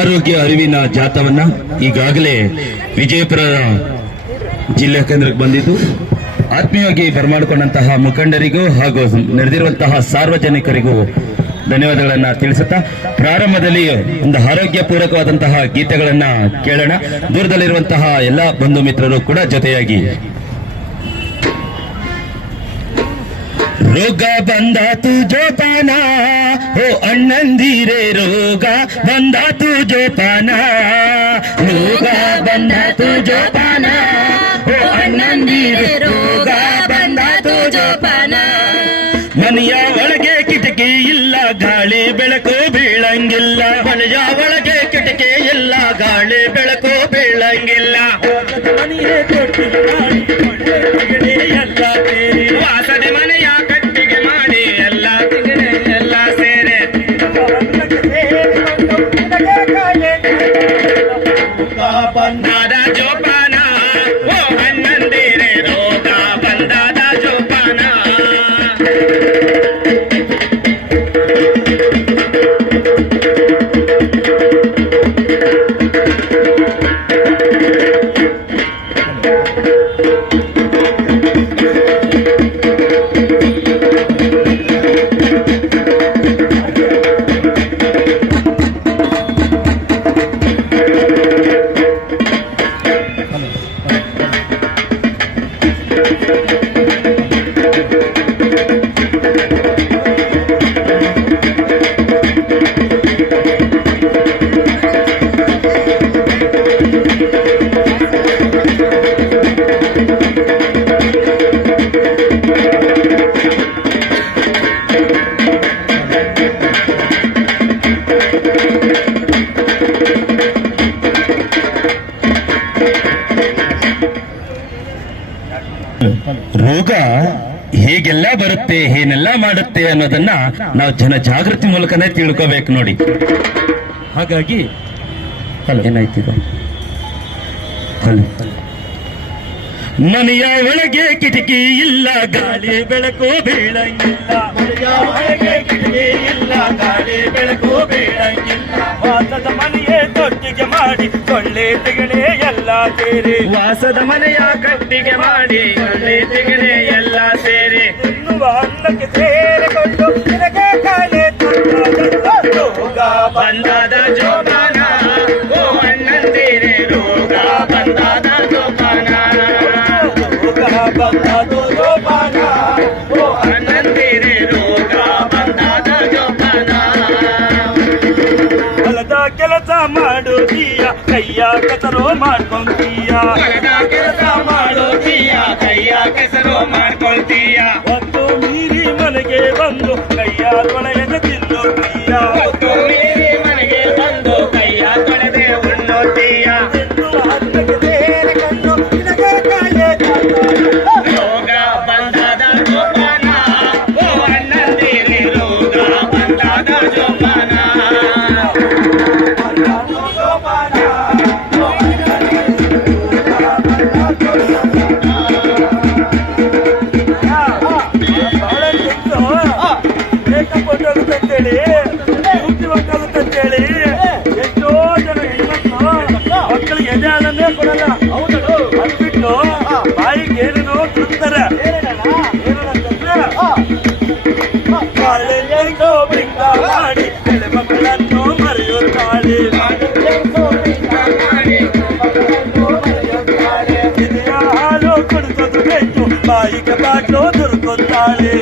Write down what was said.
ಆರೋಗ್ಯ ಅರಿವಿನ ಜಾಥವನ್ನ ಈಗಾಗಲೇ ವಿಜಯಪುರ ಜಿಲ್ಲಾ ಕೇಂದ್ರಕ್ಕೆ ಬಂದಿದ್ದು ಆತ್ಮೀಯವಾಗಿ ಬರಮಾಡಿಕೊಂಡಂತಹ ಮುಖಂಡರಿಗೂ ಹಾಗೂ ನಡೆದಿರುವಂತಹ ಸಾರ್ವಜನಿಕರಿಗೂ ಧನ್ಯವಾದಗಳನ್ನ ತಿಳಿಸುತ್ತಾ ಪ್ರಾರಂಭದಲ್ಲಿ ಒಂದು ಆರೋಗ್ಯ ಪೂರಕವಾದಂತಹ ಗೀತೆಗಳನ್ನ ಕೇಳೋಣ. ದೂರದಲ್ಲಿರುವಂತಹ ಎಲ್ಲಾ ಬಂಧು ಮಿತ್ರರು ಕೂಡ ಜೊತೆಯಾಗಿ. ರೋಗ ಬಂದಾತು ಜೋಪಾನ ಓ ಅಣ್ಣಂದಿರೆ, ರೋಗ ಬಂದಾತು ಜೋಪಾನ, ರೋಗ ಬಂದಾತು ಜೋಪಾನ ಓ ಅಣ್ಣಂದಿರೆ, ರೋಗ ಬಂದಾತು ಜೋಪಾನ. ಮನೆಯ ಒಳಗೆ ಕಿಟಕಿ ಇಲ್ಲ, ಗಾಳಿ ಬೆಳಕು ಬೀಳಂಗಿಲ್ಲ, ಮನೆಯ ಒಳಗೆ ಕಿಟಕಿ ಇಲ್ಲ, ಗಾಳಿ ಬೆಳಕು ಬೀಳಂಗಿಲ್ಲ. ಮನೆಯ ತೊಟ್ಟಿಗೆ ಮಾಡಿ ಎಲ್ಲ ಸೇರಿ, ವಾಸನೆ ಮನೆಯ ಕಟ್ಟಿಗೆ ಮಾಡಿ ಎಲ್ಲ ಎಲ್ಲ ಸೇರೆ, ಬಂದಾದ ಜೋಪಾನ ಓ ಅಣ್ಣಂದಿರೆ, ರೋಗ ಬಂದಾದ ಜೋಪಾನ. ರೋಗ ಹೇಗೆಲ್ಲ ಬರುತ್ತೆ, ಏನೆಲ್ಲ ಮಾಡುತ್ತೆ ಅನ್ನೋದನ್ನ ನಾವು ಜನ ಜಾಗೃತಿ ಮೂಲಕನೇ ತಿಳ್ಕೋಬೇಕು ನೋಡಿ. ಹಾಗಾಗಿ ಏನಾಯ್ತಿದೆ, ಮನೆಯ ಒಳಗೆ ಕಿಟಕಿ ಇಲ್ಲ, ಗಾಳಿ ಬೆಳಕು ಬೀಳಂಗಿಲ್ಲ, ಮನೆಯ ಒಳಗೆ ಕಿಟಕಿ ಇಲ್ಲ, ಗಾಳಿ ಬೆಳಕು ಬೀಳಂಗಿಲ್ಲ. ವಾಸದ ಮನೆಯ ತೊಟ್ಟಿಗೆ ಮಾಡಿ ಸೊಳ್ಳೆ ತೆಗೆಳೆ ಎಲ್ಲ ಸೇರಿ, ವಾಸದ ಮನೆಯ ಕಟ್ಟಿಗೆ ಮಾಡಿ ಸೊಳ್ಳೆ ತೆಗೆಳೆ ಎಲ್ಲ ಸೇರಿ, ತಿನ್ನುವ ಅನ್ನಕ್ಕೆ ಸೇರಿಕೊಂಡು ನಿನಗೆ ಕಾಯಿಲೆ ರೋಗ ಬಂದಾದ ಜೋಪಾನ ಓ ಅಣ್ಣಂದಿರೆ, ರೋಗ ಬಂದಾದ ಜೋಪಾನ, ರೋಗ ಬಂದಾದ ಜೋಪಾನ ಓ ಅಣ್ಣಂದಿರೆ, ರೋಗ ಬಂದಾದ ಜೋಪಾನ. ಹೊಲದ ಕೆಲಸ ಮಾಡೋದೀಯ, ಕೈಯ ಕೆಸರು ಮಾಡ್ಕೊಂತೀಯ, ಹೊಲದ ಕೆಲಸ ಮಾಡೋದೀಯ, ಕೈಯ ಕೆಸರು ಮಾಡ್ಕೊಳ್ತೀಯ. ಒಂದು ಮೀರಿ ಮನೆಗೆ ಬಂದು ಕೈಯ ತೊಳೆಯದೆ ತಿನ್ನುತ್ತೀಯ, ಒಂದು ಮೀರಿ ಮನೆಗೆ ಬಂದು ಕೈಯ ತೊಳೆದೆ ಉಣ್ಣುತ್ತೀಯ. ಅನ್ನಕ್ಕೆ ಸೇರಿಕೊಂಡು ನಿನಗೆ ಕಾಯಿಲೆ ರೋಗ ಬಂದಾದ ಜೋಪಾನ ಓ ಅಣ್ಣಂದಿರೆ, ರೋಗ ಬಂದಾದ ಜೋಪಾನ. ಅಂತೇಳಿ ಎಷ್ಟೋ ಜನ ಹೆಣ್ಮಕ್ಳು ಮಕ್ಕಳಿಗೆ ಎದೆ ಹಾಲನ್ನೇ ಕೊಡಲ್ಲ, ಅಂದ್ಬಿಟ್ಟು ಬಾಯಿಗೆ ಏನೇನೋ ತಿಂತಾರೆ. ಮಾಡಿ ಹೆಳೆ ಮಕ್ಕಳನ್ನು ಮರೆಯುತ್ತಾಳೆ, ಎದೆಯ ಹಾಲು ಕುಡಿಸೋದು ಬೇಕು, ಬಾಯಿಗೆ ಬಾಟೋ ದುರ್ಕೊತಾಳೆ.